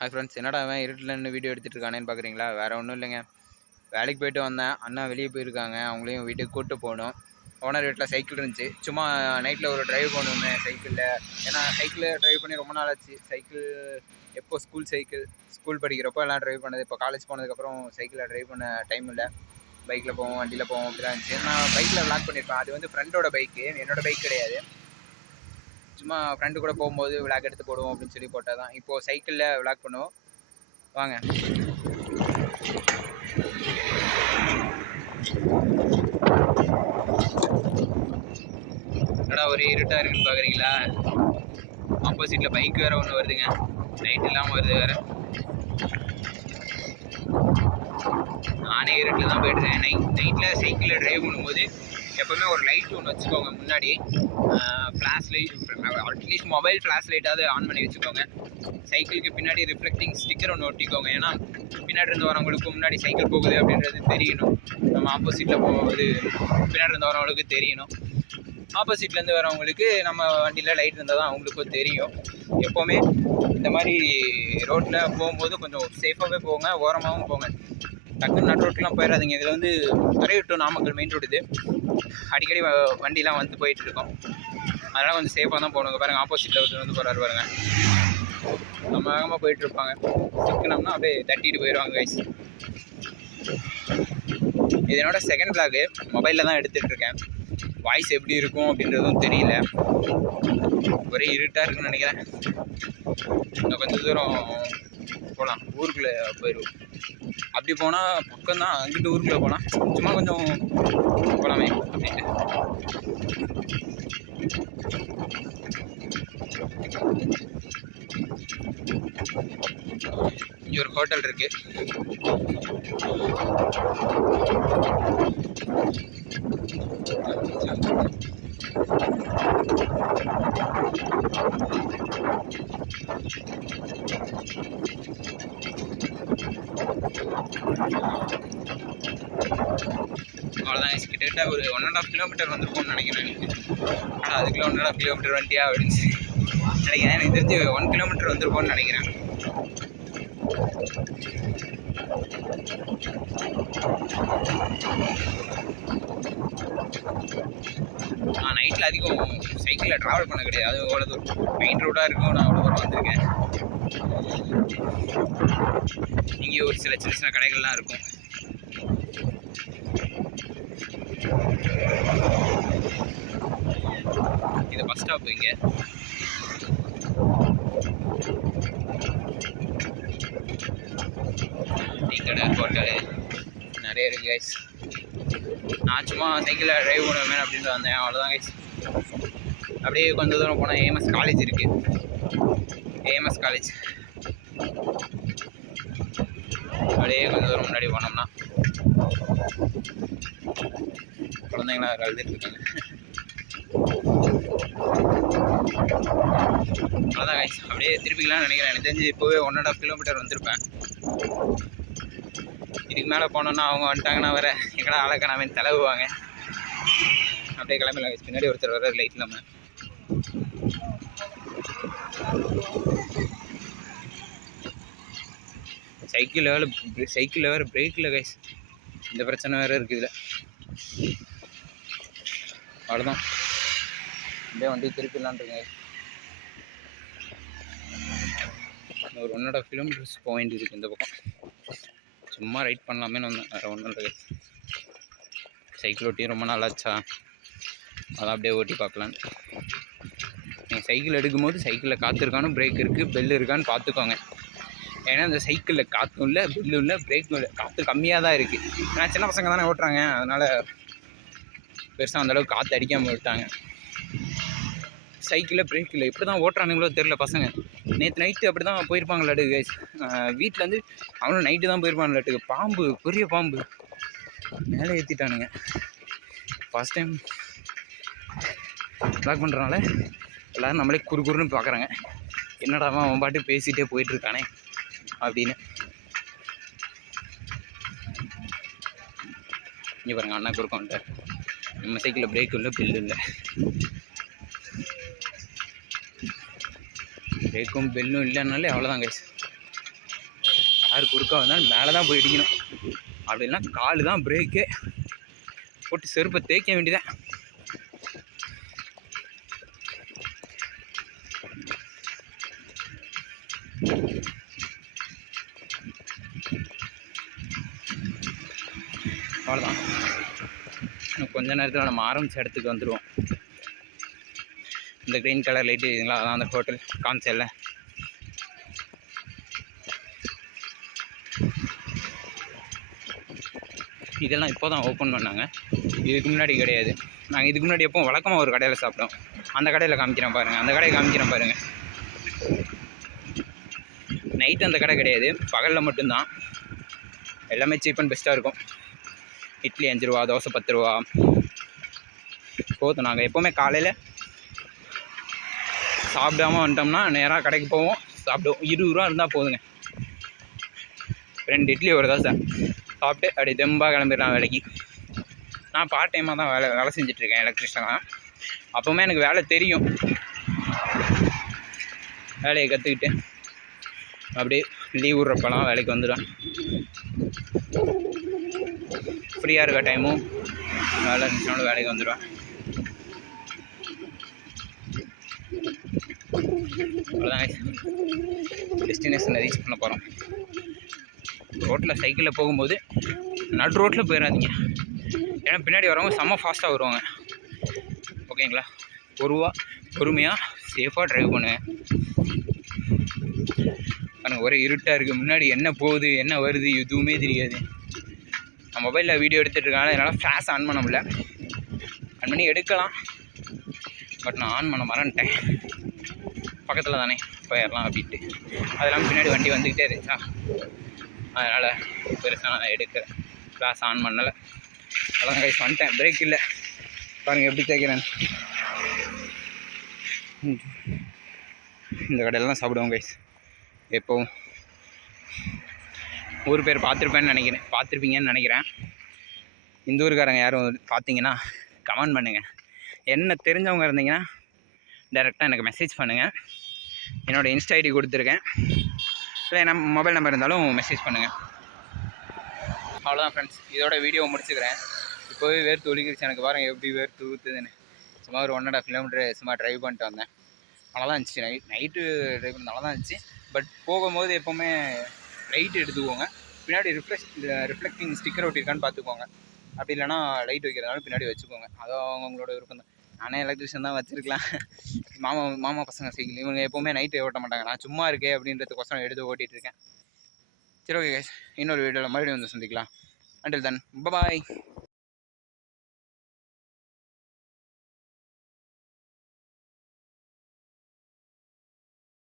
Hi friends, என்னடா அவன் இருட்டில் நின்று வீடியோ எடுத்துகிட்டு இருக்கானேன்னு பார்க்குறீங்களா? வேறு ஒன்றும் இல்லைங்க. வேலைக்கு போயிட்டு வந்தேன். அண்ணா வெளியே போயிருக்காங்க. அவங்களையும் வீட்டுக்கு கூப்பிட்டு போகணும். ஓனர் வீட்டில் சைக்கிள் இருந்துச்சு. சும்மா நைட்டில் ஒரு டிரைவ் பண்ணுவோமே சைக்கிளில். ஏன்னா சைக்கிளில் ட்ரைவ் பண்ணி ரொம்ப நாள் ஆச்சு. சைக்கிள் எப்போ ஸ்கூல் படிக்கிறப்போ எல்லாம் ட்ரைவ் பண்ணது. இப்போ காலேஜ் போனதுக்கப்புறம் சைக்கிளில் ட்ரைவ் பண்ண டைம் இல்லை. பைக்கில் போவோம், வண்டியில் போவோம், அப்படி தான் இருந்துச்சு. நான் பைக்கில் விளாக் பண்ணியிருப்பேன். அது வந்து ஃப்ரெண்டோட பைக்கு, என்னோடய பைக் கிடையாது. சும்மா ஃப்ரெண்டு கூட போகும்போது விளாக் எடுத்து போடுவோம் அப்படின்னு சொல்லி போட்டால் தான். இப்போது சைக்கிளில் விளாக் பண்ணுவோம். வாங்க. என்னடா ஒரே இருட்டாக இருக்குன்னு பார்க்குறீங்களா? ஆப்போசிட்டில் பைக் வேறு ஒன்று வருதுங்க. நைட் இல்லாமல் வருது வேறு. நானே இருட்டில் தான் போய்ட்டுருக்கேன். நைட்டில் சைக்கிளில் ட்ரைவ் பண்ணும்போது எப்போவுமே ஒரு லைட் ஒன்று வச்சுக்கோங்க. முன்னாடி flash light, at least mobile flash லைட்டாவது ஆன் பண்ணி வச்சுக்கோங்க. சைக்கிளுக்கு பின்னாடி ரிஃப்ளெக்டிங் ஸ்டிக்கர் ஒன்று ஒட்டிக்கோங்க. ஏன்னா பின்னாடி இருந்து வரவங்களுக்கு முன்னாடி சைக்கிள் போகுது அப்படின்றது தெரியணும். நம்ம ஆப்போசிட்டில் போகுது பின்னாடி இருந்து வரவங்களுக்கு தெரியணும். ஆப்போசிட்லேருந்து வரவங்களுக்கு நம்ம வண்டியில் லைட் இருந்தால் தான் அவங்களுக்கும் தெரியும். எப்போவுமே இந்த மாதிரி ரோட்டில் போகும்போது கொஞ்சம் சேஃபாகவே போங்க, ஓரமாகவும் போங்க. டக்குன்னு நட் ரோட்லாம் போயிடாதீங்க. இதில் வந்து Thuraiyur to Namakkal main road இது. அடிக்கடி வண்டிலாம் வந்து போயிட்டுருக்கோம். அதனால் கொஞ்சம் சேஃபாக தான் போகணுங்க. பாருங்கள், ஆப்போசிட்டில் ஒருத்தர் வந்து போகிறாரு பாருங்கள். நம்ம வேகமாக போயிட்டுருப்பாங்க. சிக்கனம்னா அப்படியே தட்டிட்டு போயிடுவாங்க கைஸ். இது என்னோட செகண்ட் விளாகு. மொபைலில் தான் எடுத்துகிட்ருக்கேன். வாய்ஸ் எப்படி இருக்கும் அப்படின்றதும் தெரியல. ஒரே இருட்டாக இருக்குன்னு நினைக்கிறேன். இன்னும் கொஞ்சம் தூரம் போகலாம், ஊருக்குள்ளே போயிடுவோம். அப்படி போனால் பக்கம்தான், அங்கிட்டு ஊருக்குள்ளே போகலாம். சும்மா கொஞ்சம் போகலாமே அப்படின்ட்டு. இங்கே ஒரு ஹோட்டல் இருக்குது. அவ்வளோதான். கிட்டத்தட்ட ஒரு 1.5 கிலோமீட்டர் வந்துருக்கும்னு நினைக்கிறேன். ஆனால் அதுக்குள்ள 1.5 கிலோமீட்டர் வந்துட்டியா அப்படின்னு நினைக்கிறேன். எனக்கு தெரிஞ்சு 1 கிலோமீட்டர் வந்துருக்கும்னு நினைக்கிறேன். நான் நைட்டில் அதிகம் சைக்கிளில் ட்ராவல் பண்ண கிடையாது. அது அவ்வளோ தூரம் மெயின் ரோடாக இருக்கும். நான் அவ்வளோ தூரம் வந்திருக்கேன். இங்கே ஒரு சின்ன சின்ன கடைகள்லாம் இருக்கும். இது பஸ் ஸ்டாப். இங்கே டீ கடை, ஹோட்டலு நிறைய இருக்குது கைஸ். நான் சும்மா சைக்கிளில் ட்ரைவ் பண்ணுவேன் அப்படின்ட்டு வந்தேன். அவ்வளோதான் கைஸ். அப்படியே கொஞ்சம் தூரம் போனால் ஏஎம்எஸ் காலேஜ் இருக்குது. ஏஎம்எஸ் காலேஜ் அப்படியே கொஞ்சம் தூரம் முன்னாடி போனோம்னா குழந்தைங்களா அழுதுட்டு இருக்காங்க. அவ்வளோதான் கைஸ். அப்படியே திருப்பிக்கலாம்னு நினைக்கிறேன். எனக்கு தெரிஞ்சு இப்போவே 1.5 கிலோமீட்டர் வந்திருப்பேன். இதுக்கு மேலே போனோன்னா அவங்க வந்துட்டாங்கன்னா வேறு எங்கடா அழகானாமேன்னு தலைவுவாங்க. அப்படியே கிளம்பிடலாம் கைஸ். பின்னாடி ஒருத்தர் வர லைட் இல்லாமல். சைக்கிளில் வேறு பிரேக் இல்லை கைஸ். இந்த பிரச்சனை வேறு இருக்குது இதில். அவ்வளோதான். அப்படியே வண்டி திருப்பிடலான்ட்டுருங்க. ஒரு 1.5 கிலோமீட்டர்ஸ் போக வேண்டியது இருக்குது இந்த பக்கம். சும்மா ரைட் பண்ணலாமேன்னு வந்தேன், வேறு ஒன்றும் இல்லை. சைக்கிள் ஓட்டி ரொம்ப நாள் ஆச்சா, அதான் அப்படியே ஓட்டி பார்க்கலான்னு. நீங்கள் சைக்கிள் எடுக்கும்போது சைக்கிளில் காற்று இருக்கானு, பிரேக் இருக்குது, பெல் இருக்கான்னு பார்த்துக்கோங்க. ஏன்னா இந்த சைக்கிளில் காற்றும் இல்லை, பெல்லும் இல்லை, பிரேக்கும் இல்லை. காற்று கம்மியாக தான் இருக்குது. ஏன்னா சின்ன பசங்க தானே ஓட்டுறாங்க, அதனால் பெருசாக அந்தளவுக்கு காற்று அடிக்காமல் விட்டாங்க. சைக்கிளில் பிரேக் இல்லை. எப்படி தான் ஓட்டுறானுங்களோ தெரில பசங்க. நேற்று நைட்டு அப்படி தான் போயிருப்பாங்களாட்டு கைஸ். வீட்டிலேருந்து அவனும் நைட்டு தான் போயிருப்பாங்களாட்டுக்கு. பாம்பு, பெரிய பாம்பு மேலே ஏற்றிட்டானுங்க. ஃபஸ்ட் டைம் ப்ளாக் பண்ணுறனால எல்லோரும் நம்மளே குறுன்னு பார்க்குறாங்க. என்னடா அவன் பாட்டு பேசிகிட்டே போயிட்டுருக்கானே அப்படின்னு. இங்கே பாருங்கள், அண்ணா குறுக்க வந்துட்டார். நம்ம சைக்கிளில் பிரேக் இல்லை, பெல் இல்லை. பிரேக்கும் பெல்லும் இல்லைனாலே அவ்வளோதான் கைஸ். கார் குறுக்க வந்தால் மேலே தான் போய் இடிக்கணும். அப்படின்னா கால் தான் பிரேக்கே, போட்டு செருப்பை தேய்க்க வேண்டியதான். அவ்வளோதான், இன்னும் கொஞ்ச நேரத்தில் நம்ம ஆரம்பித்த இடத்துக்கு வந்துடுவோம். இந்த க்ரீன் கலர் லைட்டு இதுங்களா, அதான் அந்த ஹோட்டல் காமிச்சல்ல. இதெல்லாம் இப்போ தான் ஓப்பன் பண்ணாங்க, இதுக்கு முன்னாடி கிடையாது. நாங்கள் இதுக்கு முன்னாடி எப்போ வழக்கமாக ஒரு கடையில் சாப்பிட்டோம். அந்த கடையில் காமிக்கிறேன் பாருங்கள், அந்த கடையை காமிக்கிறேன் பாருங்கள். நைட்டு அந்த கடை கிடையாது, பகலில் மட்டும்தான். எல்லாமே சீப் அண்ட் பெஸ்ட்டாக இருக்கும். இட்லி 5 ரூபா, தோசை 10 ரூபா போதும். நாங்கள் எப்போவுமே காலையில் சாப்பிடாமல் வந்துட்டோம்னா நேராக கடைக்கு போவோம், சாப்பிடுவோம். 20 ரூபா இருந்தால் போதுங்க. 2 இட்லி ஒரு தோசை சாப்பிட்டு அப்படி தெம்பாக கிளம்பிடலாம் வேலைக்கு. நான் பார்ட் டைமாக தான் வேலை செஞ்சிட்ருக்கேன், எலக்ட்ரிஷனாக. அப்போவுமே எனக்கு வேலை தெரியும். வேலையை கற்றுக்கிட்டு அப்படியே லீவ் விட்றப்பெல்லாம் வேலைக்கு வந்துடுவேன். ஃப்ரீயாக இருக்க டைமும் வேலை இருந்துச்சுனாலும் வேலைக்கு வந்துடுவேன். அவ்வளோதான், டெஸ்டினேஷனை ரீச் பண்ண போகிறோம். ரோட்டில் சைக்கிளில் போகும்போது நடு ரோட்டில் போயிடாதீங்க, ஏன்னா பின்னாடி வரவங்க செம்ம ஃபாஸ்ட்டாக வருவாங்க. ஓகேங்களா, பொறுமையாக சேஃபாக ட்ரைவ் பண்ணுவேன். பாருங்கள், ஒரே இருட்டாக இருக்குது, முன்னாடி என்ன போகுது என்ன வருது எதுவுமே தெரியாது. நான் மொபைலில் வீடியோ எடுத்துகிட்ருக்கேன், என்னால் ஃப்ளாஷ் ஆன் பண்ண முடியல. ஆன் பண்ணி எடுக்கலாம், பட் நான் ஆன் பண்ண மறந்துட்டேன். பக்கத்தில் தானே போயிடலாம் அப்படின்ட்டு. அதெல்லாம் பின்னாடி வண்டி வந்துக்கிட்டே இருந்துச்சா, அதனால் பெருசாக நான் எடுக்கிறேன், ஃப்ளாஷ் ஆன் பண்ணலை. அதெல்லாம் கைஸ் வந்துட்டேன், பிரேக் இல்லை. பாருங்கள் எப்படி தேய்க்கிறேன். இந்த கடையில் தான் சாப்பிடுவோம் கைஸ் எப்போவும். ஊர் பேர் பார்த்துருப்பீங்கன்னு நினைக்கிறேன். இந்த ஊருக்காரங்க யாரும் பார்த்தீங்கன்னா கமெண்ட் பண்ணுங்கள். என்ன தெரிஞ்சவங்க இருந்தீங்கன்னா டைரெக்டாக எனக்கு மெசேஜ் பண்ணுங்கள். என்னோடய இன்ஸ்டா ஐடி கொடுத்துருக்கேன், இல்லை நம்ம மொபைல் நம்பர் இருந்தாலும் மெசேஜ் பண்ணுங்கள். அவ்வளோதான் ஃப்ரெண்ட்ஸ், இதோட வீடியோவை முடிச்சுக்கிறேன். இப்போவே வேர்த்து ஒலிக்கிடுச்சு எனக்கு, பாருங்கள் எப்படி வேர்த்து ஊற்றுதுன்னு. சும்மா ஒரு 1.5 கிலோமீட்டர் சும்மா ட்ரைவ் பண்ணிட்டு வந்தேன். நல்லா தான் இருந்துச்சு. நைட்டு ட்ரைவ் பண்ண நல்லா தான் இருந்துச்சு. பட் போகும்போது எப்போவுமே லைட் எடுத்துக்கோங்க, பின்னாடி ரிஃப்ளெக்டிங் ஸ்டிக்கர் ஒட்டியிருக்கான்னு பார்த்துக்கோங்க. அப்படி இல்லைனா லைட் வைக்கிறதுனால பின்னாடி வச்சுக்கோங்க, அதுவும் அவங்களோட விருப்பம் தான். நானே எலக்ட்ரிஷியன் தான் வச்சுருக்கலாம். மாமா பசங்க சைக்கிள் இவங்க எப்போவுமே நைட்டு ஓட்ட மாட்டாங்க, நான் சும்மா இருக்கேன் அப்படின்றதுக்கோசரம் எடுத்து ஓட்டிகிட்ருக்கேன். சரி ஓகே கைஸ், இன்னொரு வீடியோவில் மறுபடியும் வந்து சந்திக்கலாம். அண்டில் தென் பாய்.